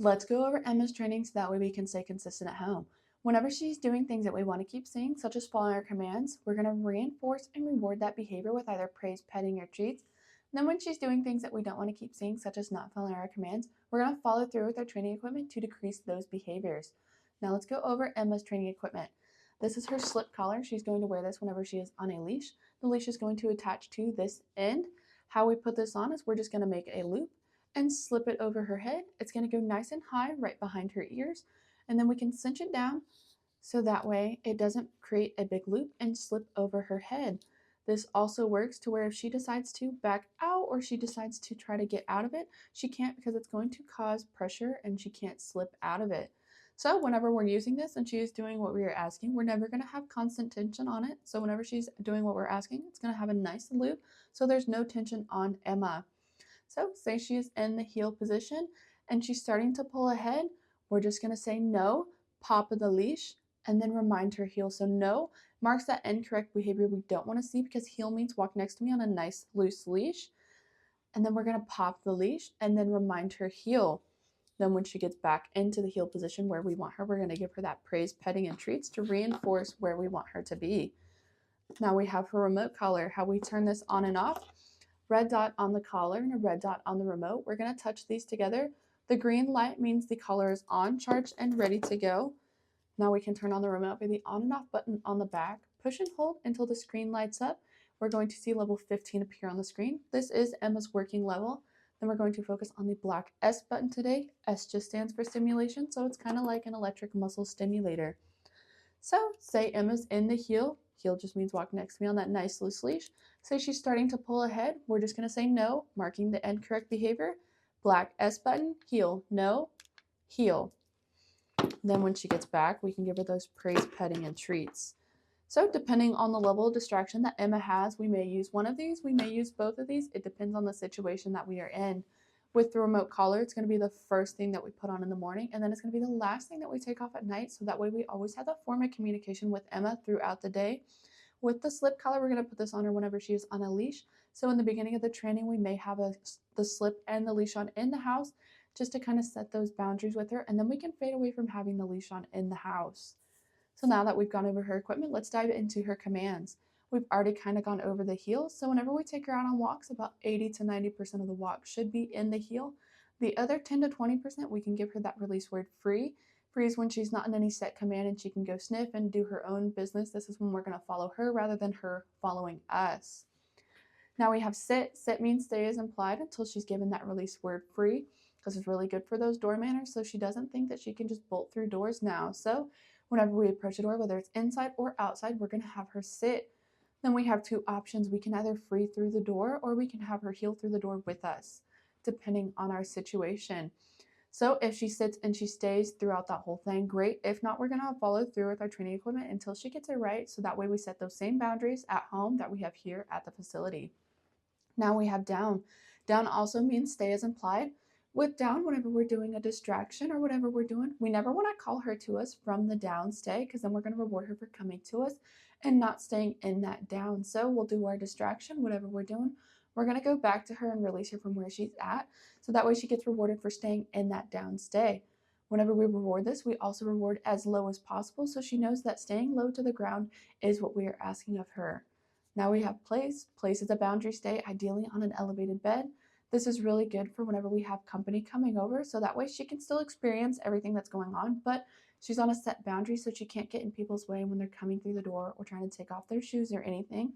Let's go over Emma's training so that way we can stay consistent at home. Whenever she's doing things that we want to keep seeing, such as following our commands, we're going to reinforce and reward that behavior with either praise, petting, or treats. And then when she's doing things that we don't want to keep seeing, such as not following our commands, we're going to follow through with our training equipment to decrease those behaviors. Now let's go over Emma's training equipment. This is her slip collar. She's going to wear this whenever she is on a leash. The leash is going to attach to this end. How we put this on is we're just going to make a loop and slip it over her head. It's going to go nice and high right behind her ears, and then we can cinch it down so that way it doesn't create a big loop and slip over her head. This also works to where if she decides to back out or she decides to try to get out of it, she can't because it's going to cause pressure and she can't slip out of it. So whenever we're using this and she is doing what we are asking, we're never going to have constant tension on it. So whenever she's doing what we're asking, it's going to have a nice loop so there's no tension on Emma. So say she is in the heel position and she's starting to pull ahead. We're just going to say no, pop of the leash, and then remind her heel. So no marks that incorrect behavior we don't want to see because heel means walk next to me on a nice loose leash. And then we're going to pop the leash and then remind her heel. Then when she gets back into the heel position where we want her, we're going to give her that praise, petting, and treats to reinforce where we want her to be. Now we have her remote collar, how we turn this on and off. Red dot on the collar and a red dot on the remote. We're going to touch these together. The green light means the collar is on, charged, and ready to go. Now we can turn on the remote by the on and off button on the back. Push and hold until the screen lights up. We're going to see level 15 appear on the screen. This is Emma's working level. Then we're going to focus on the black S button today. S just stands for stimulation, so it's kind of like an electric muscle stimulator. So say Emma's in the heel. Heel just means walk next to me on that nice loose leash. Say she's starting to pull ahead. We're just going to say no, marking the incorrect behavior. Black S button, heel, no, heel. Then when she gets back, we can give her those praise, petting, and treats. So depending on the level of distraction that Emma has, we may use one of these, we may use both of these. It depends on the situation that we are in. With the remote collar, it's going to be the first thing that we put on in the morning, and then it's going to be the last thing that we take off at night, so that way we always have that form of communication with Emma throughout the day. With the slip collar, we're going to put this on her whenever she is on a leash. So in the beginning of the training, we may have the slip and the leash on in the house just to kind of set those boundaries with her, and then we can fade away from having the leash on in the house. So now that we've gone over her equipment, let's dive into her commands. We've already kind of gone over the heel, so whenever we take her out on walks, about 80 to 90% of the walk should be in the heel. The other 10 to 20%, we can give her that release word free. Free is when she's not in any set command and she can go sniff and do her own business. This is when we're going to follow her rather than her following us. Now we have sit. Sit means stay is implied until she's given that release word free, because it's really good for those door manners so she doesn't think that she can just bolt through doors now. So whenever we approach a door, whether it's inside or outside, we're going to have her sit. Then we have two options. We can either free through the door or we can have her heel through the door with us, depending on our situation. So if she sits and she stays throughout that whole thing, great. If not, we're going to follow through with our training equipment until she gets it right, so that way we set those same boundaries at home that we have here at the facility. Now we have down. Down also means stay as implied. With down, whenever we're doing a distraction or whatever we're doing, we never want to call her to us from the down stay, because then we're going to reward her for coming to us and not staying in that down. So we'll do our distraction, whatever we're doing. We're going to go back to her and release her from where she's at, so that way she gets rewarded for staying in that down stay. Whenever we reward this, we also reward as low as possible, so she knows that staying low to the ground is what we are asking of her. Now we have place. Place is a boundary stay, ideally on an elevated bed. This is really good for whenever we have company coming over, so that way she can still experience everything that's going on, but she's on a set boundary so she can't get in people's way when they're coming through the door or trying to take off their shoes or anything.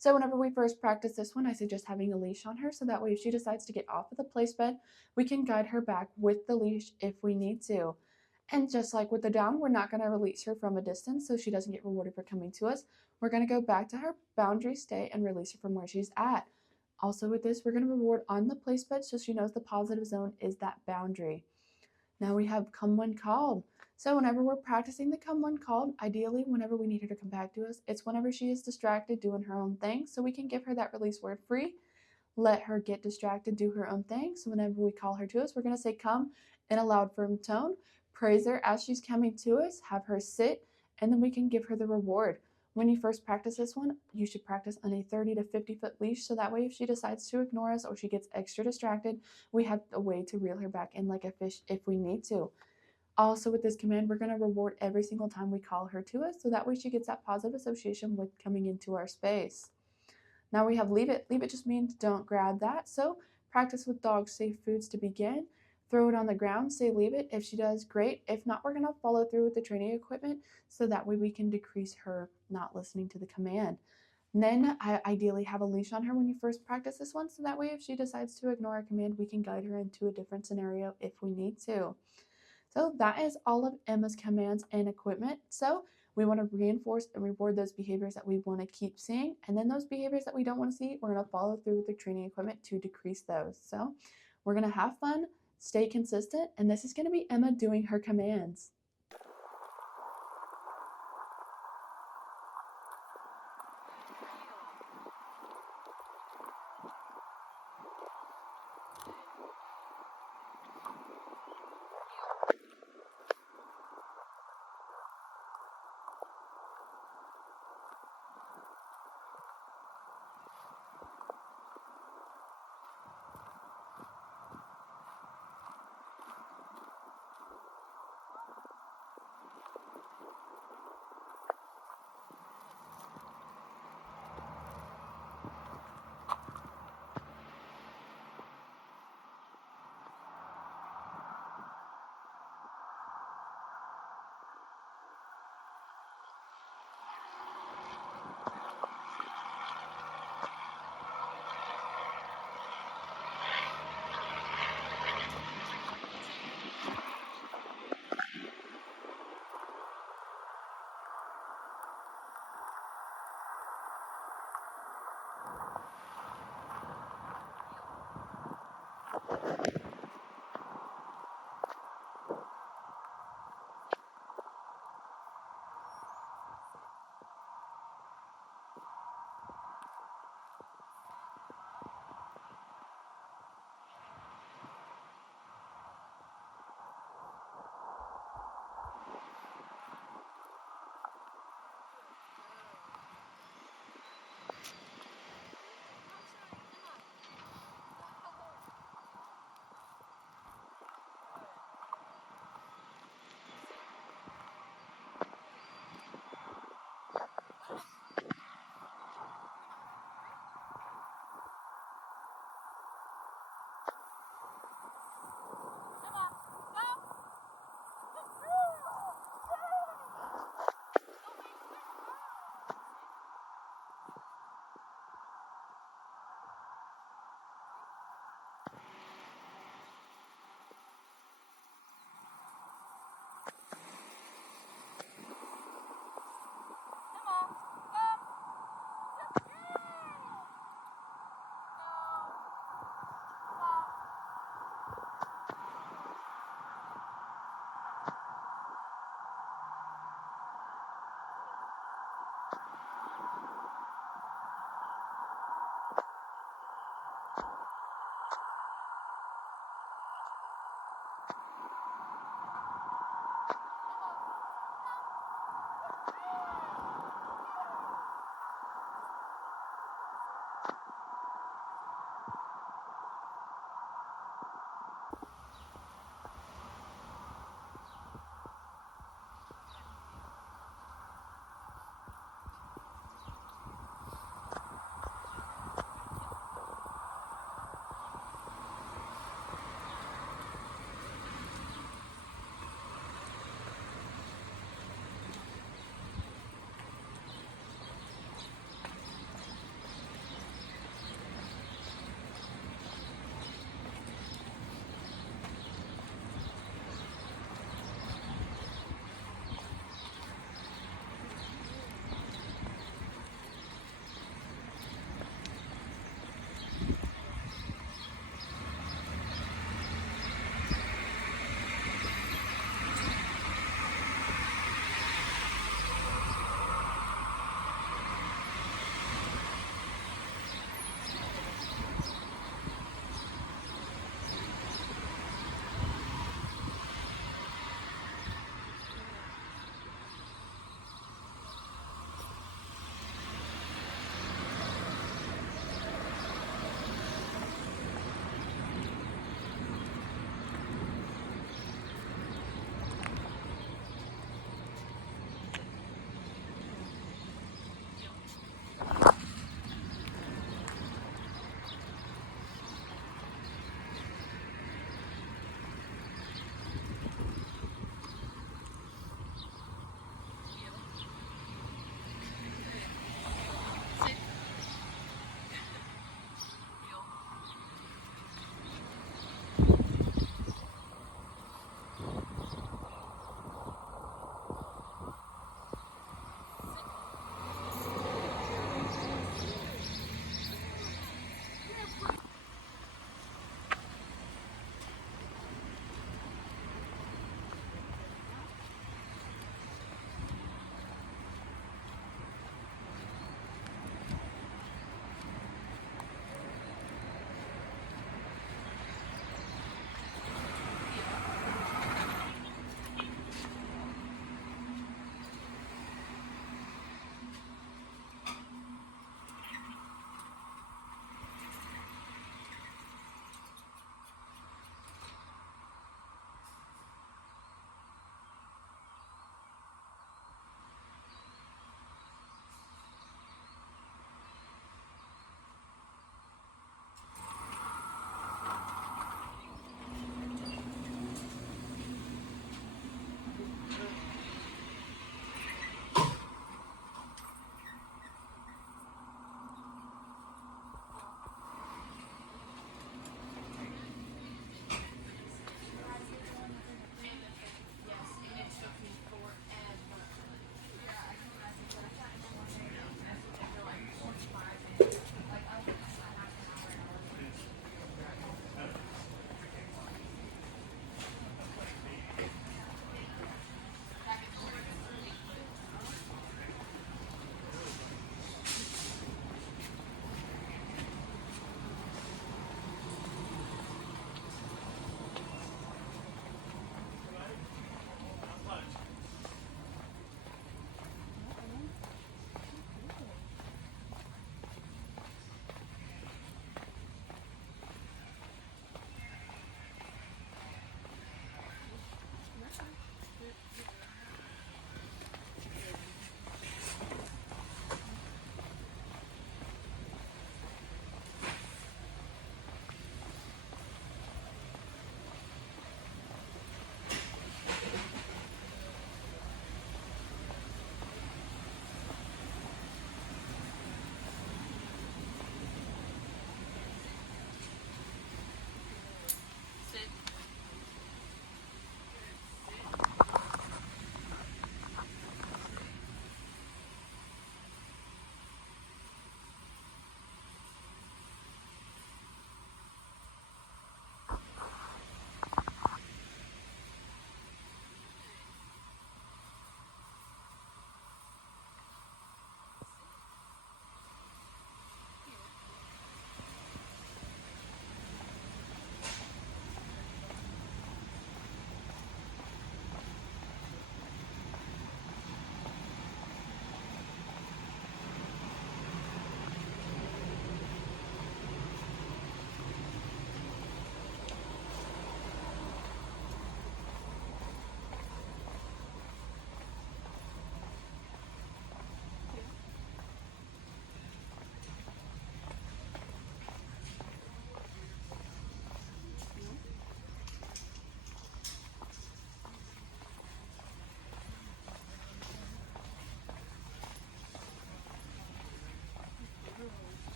So whenever we first practice this one, I suggest having a leash on her, so that way if she decides to get off of the place bed, we can guide her back with the leash if we need to. And just like with the down, we're not going to release her from a distance so she doesn't get rewarded for coming to us. We're going to go back to her boundary stay and release her from where she's at. Also with this, we're going to reward on the place bed so she knows the positive zone is that boundary. Now we have come when called. So whenever we're practicing the come when called, ideally whenever we need her to come back to us, it's whenever she is distracted doing her own thing, so we can give her that release word free. Let her get distracted, do her own thing. So whenever we call her to us, we're going to say come in a loud, firm tone, praise her as she's coming to us, have her sit, and then we can give her the reward. When you first practice this one, you should practice on a 30 to 50-foot leash so that way if she decides to ignore us or she gets extra distracted, we have a way to reel her back in like a fish if we need to. Also, with this command, we're going to reward every single time we call her to us so that way she gets that positive association with coming into our space. Now we have leave it. Leave it just means don't grab that. So practice with dogs safe foods to begin. Throw it on the ground, say leave it. If she does, great. If not, we're going to follow through with the training equipment so that way we can decrease her not listening to the command. And then I ideally have a leash on her when you first practice this one so that way if she decides to ignore a command, we can guide her into a different scenario if we need to. So that is all of Emma's commands and equipment. So we want to reinforce and reward those behaviors that we want to keep seeing. And then those behaviors that we don't want to see, we're going to follow through with the training equipment to decrease those. So we're going to have fun, stay consistent, and this is going to be Emma doing her commands.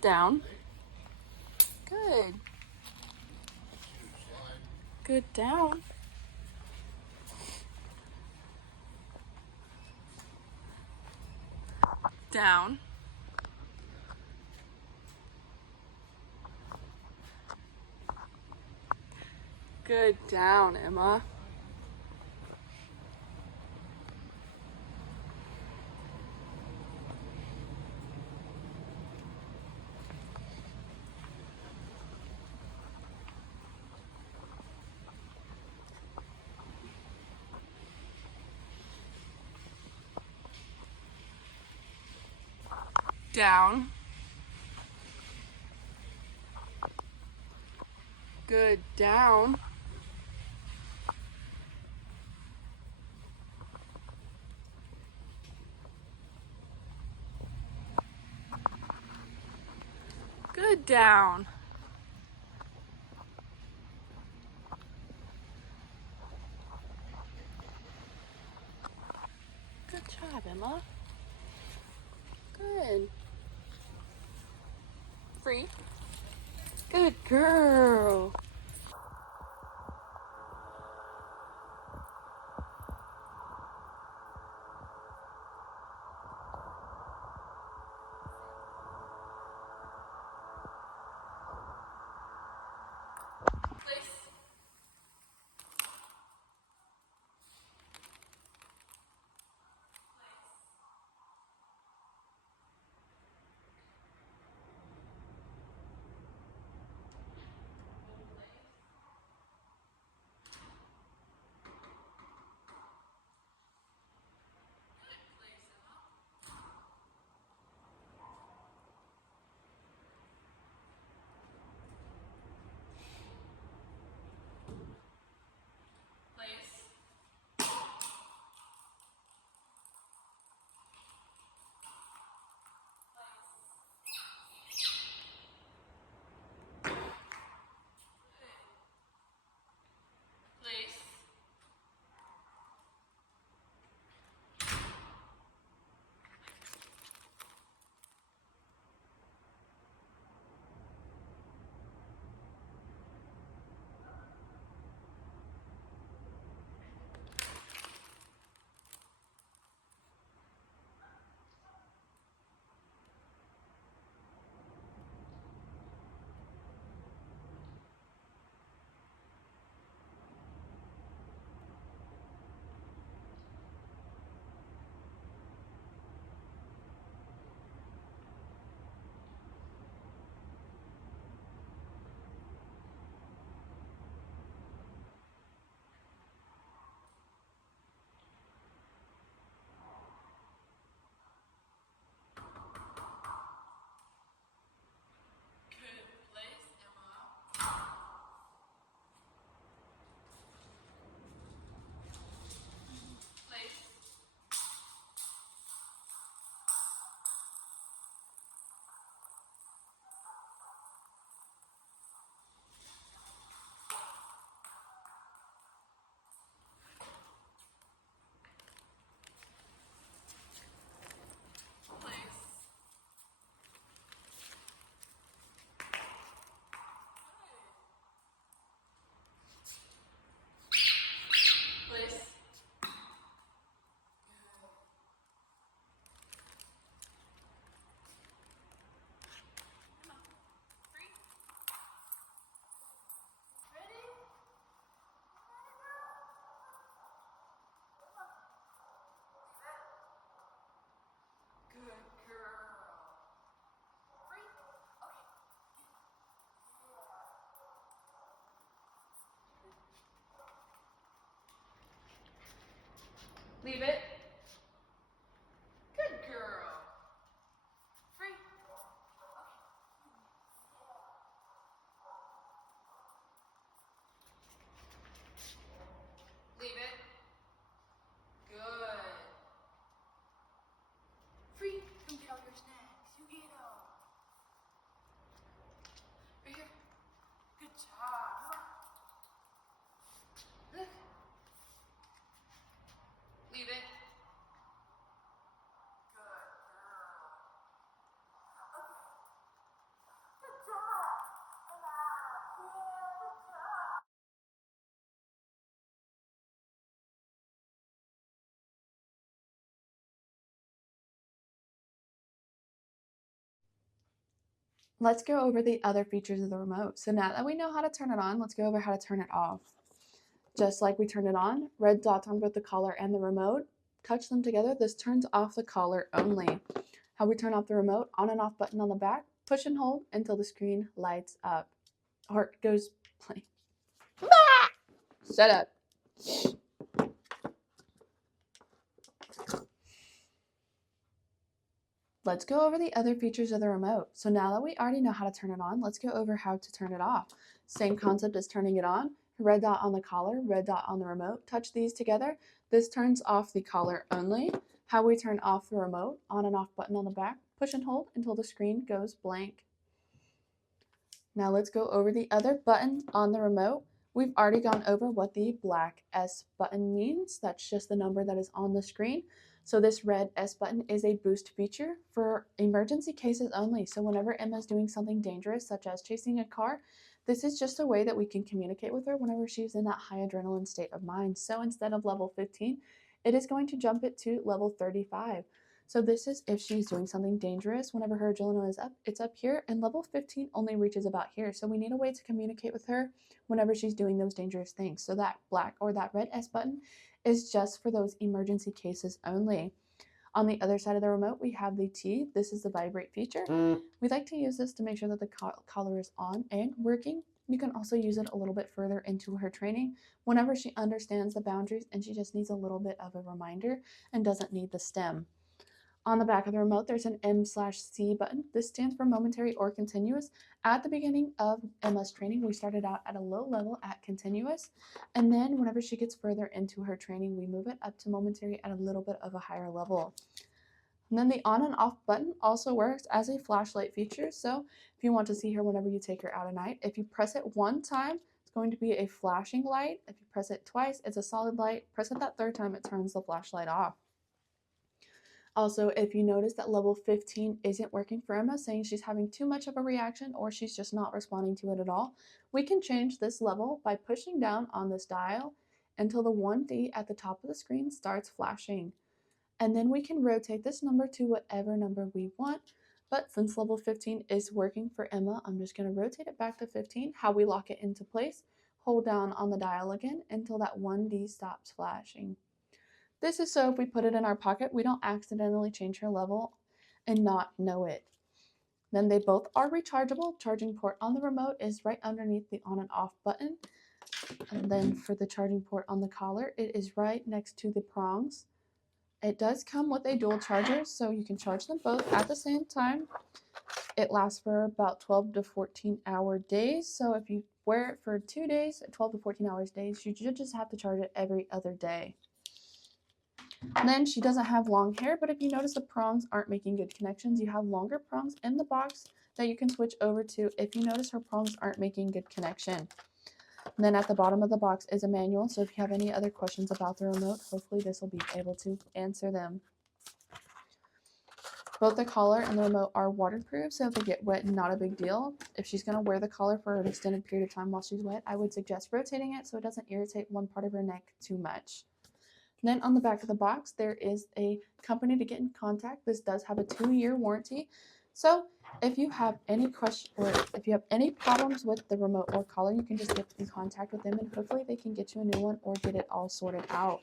Down. Good. Good. Down. Down. Good. Down, Emma. Down. Good. Down. Good. Down. Good job, Emma. Good. Free. Good girl. Place. Leave it. Good girl. Free. Leave it. Good. Free. Come get all your snacks. You get them. Right here. Good job. Look. Leave it. Let's go over the other features of the remote. So now that we know how to turn it on, let's go over how to turn it off. Just like we turned it on, red dots on both the collar and the remote, touch them together. This turns off the collar only. How we turn off the remote, on and off button on the back, push and hold until the screen lights up. Or goes blank. Shut up. Let's go over the other features of the remote. So now that we already know how to turn it on, let's go over how to turn it off. Same concept as turning it on. Red dot on the collar, red dot on the remote. Touch these together. This turns off the collar only. How we turn off the remote, on and off button on the back. Push and hold until the screen goes blank. Now let's go over the other button on the remote. We've already gone over what the black S button means. That's just the number that is on the screen. So this red S button is a boost feature for emergency cases only. So whenever Emma's doing something dangerous, such as chasing a car, this is just a way that we can communicate with her whenever she's in that high adrenaline state of mind. So instead of level 15, it is going to jump it to level 35. So this is if she's doing something dangerous. Whenever her adrenaline is up, it's up here, and level 15 only reaches about here. So we need a way to communicate with her whenever she's doing those dangerous things. So that black or that red S button is just for those emergency cases only. On the other side of the remote, we have the T. This is the vibrate feature. We like to use this to make sure that the collar is on and working. You can also use it a little bit further into her training whenever she understands the boundaries and she just needs a little bit of a reminder and doesn't need the stem. On the back of the remote, there's an M/C button. This stands for momentary or continuous. At the beginning of Emma's training, we started out at a low level at continuous. And then whenever she gets further into her training, we move it up to momentary at a little bit of a higher level. And then the on and off button also works as a flashlight feature. So if you want to see her whenever you take her out at night, if you press it one time, it's going to be a flashing light. If you press it twice, it's a solid light. Press it that third time, it turns the flashlight off. Also, if you notice that level 15 isn't working for Emma, saying she's having too much of a reaction or she's just not responding to it at all, we can change this level by pushing down on this dial until the 1D at the top of the screen starts flashing. And then we can rotate this number to whatever number we want. But since level 15 is working for Emma, I'm just going to rotate it back to 15. How we lock it into place, hold down on the dial again until that 1D stops flashing. This is so if we put it in our pocket, we don't accidentally change her level and not know it. Then they both are rechargeable. Charging port on the remote is right underneath the on and off button. And then for the charging port on the collar, it is right next to the prongs. It does come with a dual charger, so you can charge them both at the same time. It lasts for about 12 to 14 hour days. So if you wear it for 2 days, 12 to 14 hours days, you should just have to charge it every other day. And then she doesn't have long hair, but if you notice the prongs aren't making good connections, you have longer prongs in the box that you can switch over to if you notice her prongs aren't making good connection. And then at the bottom of the box is a manual, so if you have any other questions about the remote, hopefully this will be able to answer them. Both the collar and the remote are waterproof, so if they get wet, not a big deal. If she's going to wear the collar for an extended period of time while she's wet, I would suggest rotating it so it doesn't irritate one part of her neck too much. Then on the back of the box, there is a company to get in contact. This does have a 2-year warranty. So if you have any question or if you have any problems with the remote or collar, you can just get in contact with them and hopefully they can get you a new one or get it all sorted out.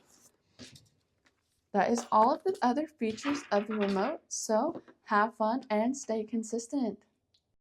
That is all of the other features of the remote. So have fun and stay consistent.